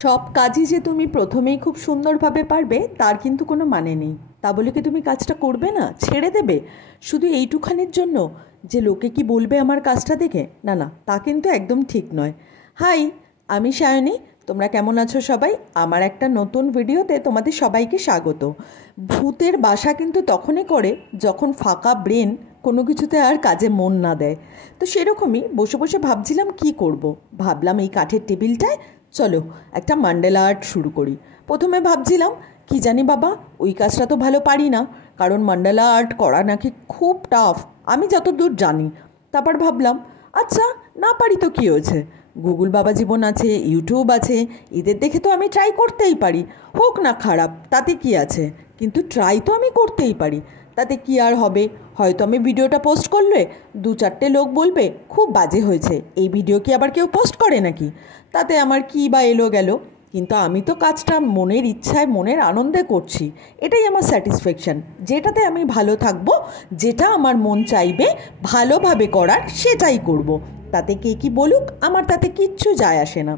সব কাজই যে তুমি প্রথমেই খুব সুন্দরভাবে পারবে তার কিন্তু কোনো মানে নেই। তা বলে কি তুমি কাজটা করবে না, ছেড়ে দেবে শুধু এইটুখানির জন্য যে লোকে কি বলবে আমার কাজটা দেখে? না না, তা কিন্তু একদম ঠিক নয়। হাই, আমি সায়নী। তোমরা কেমন আছো সবাই? আমার একটা নতুন ভিডিওতে তোমাদের সবাইকে স্বাগত। ভূতের বাসা কিন্তু তখনই করে যখন ফাঁকা ব্রেন কোনো কিছুতে আর কাজে মন না দেয়। তো সেরকমই বসে বসে ভাবছিলাম কি করব। ভাবলাম এই কাঠের টেবিলটায় চলো একটা মান্ডালা আর্ট শুরু করি। প্রথমে ভাবছিলাম কি জানি বাবা, ওই কাজটা তো ভালো পারি না, কারণ মান্ডালা আর্ট করা নাকি খুব টাফ, আমি যতদূর জানি। তারপর ভাবলাম আচ্ছা, না পারি তো কী হয়েছে, গুগল বাবা জীবন আছে, ইউটিউব আছে, এদের দেখে তো আমি ট্রাই করতেই পারি। হোক না খারাপ, তাতে কি আছে, কিন্তু ট্রাই তো আমি করতেই পারি। তাতে কি আর হবে? হয়তো আমি ভিডিওটা পোস্ট করলে 2-4টে লোক বলবে খুব বাজে হয়েছে, এই ভিডিও কি আবার কেউ পোস্ট করে নাকি? তাতে আমার কি বা এলো গেল, কিন্তু আমি তো কাজটা মনের ইচ্ছায় মনের আনন্দে করছি। এটাই আমার স্যাটিসফ্যাকশান, যেটাতে আমি ভালো থাকবো, যেটা আমার মন চাইবে ভালোভাবে করার সেটাই করব। তাতে কে কী বলুক আমার তাতে কিচ্ছু যায় আসে না।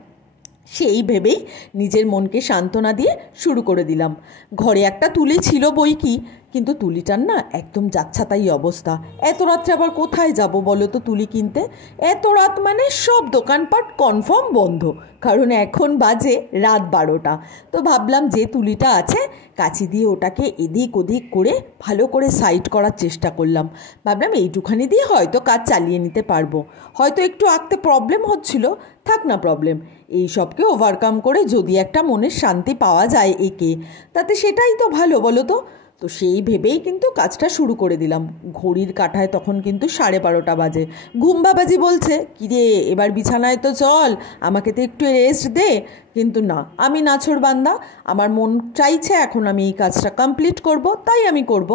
সেই ভেবেই নিজের মনকে সান্ত্বনা দিয়ে শুরু করে দিলাম। ঘরে একটা তুলি ছিল বই কি, কিন্তু তুলিটার না একদম যাচ্ছাতাই অবস্থা। এত রাত্রে আবার কোথায় যাব বলো তো তুলি কিনতে? এত রাত মানে সব দোকানপাট কনফার্ম বন্ধ, কারণ এখন বাজে রাত 12টা। তো ভাবলাম যে তুলিটা আছে কাঁচি দিয়ে ওটাকে এদিক ওদিক করে ভালো করে সাইড করার চেষ্টা করলাম। ভাবলাম এইটুখানি দিয়ে হয়তো কাজ চালিয়ে নিতে পারবো। হয়তো একটু আঁকতে প্রবলেম হচ্ছিল, থাক না প্রবলেম, এই সবকে ওভারকাম করে যদি একটা মনের শান্তি পাওয়া যায় একে, তাতে সেটাই তো ভালো বলো তো। তো সেই ভেবেই কিন্তু কাজটা শুরু করে দিলাম। ঘড়ির কাঁটায় তখন কিন্তু 12:30 বাজে। ঘুম বাবাজি বলছে কিরে এবার বিছানায় তো চল, আমাকে তো একটু রেস্ট দে। কিন্তু না, আমি নাছোড়বান্দা, আমার মন চাইছে এখন আমি এই কাজটা কমপ্লিট করব, তাই আমি করব।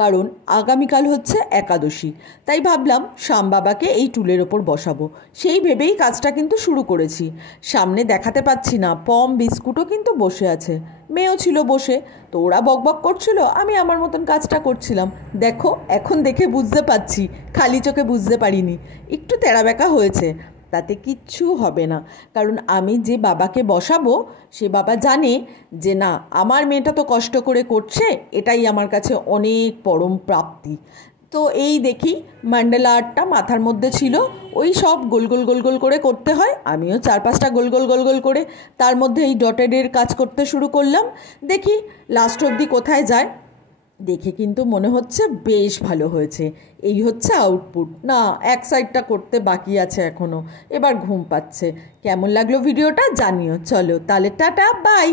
কারণ আগামীকাল হচ্ছে একাদশী, তাই ভাবলাম শ্যাম বাবাকে এই টুলের ওপর বসাবো। সেই ভেবেই কাজটা কিন্তু শুরু করেছি। সামনে দেখাতে পাচ্ছি না, পম বিস্কুটও কিন্তু বসে আছে, মেয়েও ছিল বসে। তো ওরা বকবক করছিল, আমি আমার মতন কাজটা করছিলাম। দেখো এখন দেখে বুঝতে পারছি, খালি চোখে বুঝতে পারিনি, একটু তেড়াবেঁকা হয়েছে। তাতে কিচ্ছু হবে না, কারণ আমি যে বাবাকে বসাবো সে বাবা জানে যে না, আমার মেয়েটা তো কষ্ট করে করছে, এটাই আমার কাছে অনেক পরম প্রাপ্তি। তো এই দেখি মান্ডালা আর্টটা মাথার মধ্যে ছিল, ওই সব গোল গোল গোল গোল করে করতে হয়, আমিও 4-5টা গোল গোল গোল গোল করে তার মধ্যে এই ডটেডের কাজ করতে শুরু করলাম। দেখি লাস্ট অবধি কোথায় যায়। দেখে কিন্তু মনে হচ্ছে বেশ ভালো হয়েছে। এই হচ্ছে আউটপুট। না, এক সাইডটা করতে বাকি আছে এখনও, এবার ঘুম পাচ্ছে। কেমন লাগলো ভিডিওটা জানিও। চলো তাহলে টাটা, বাই।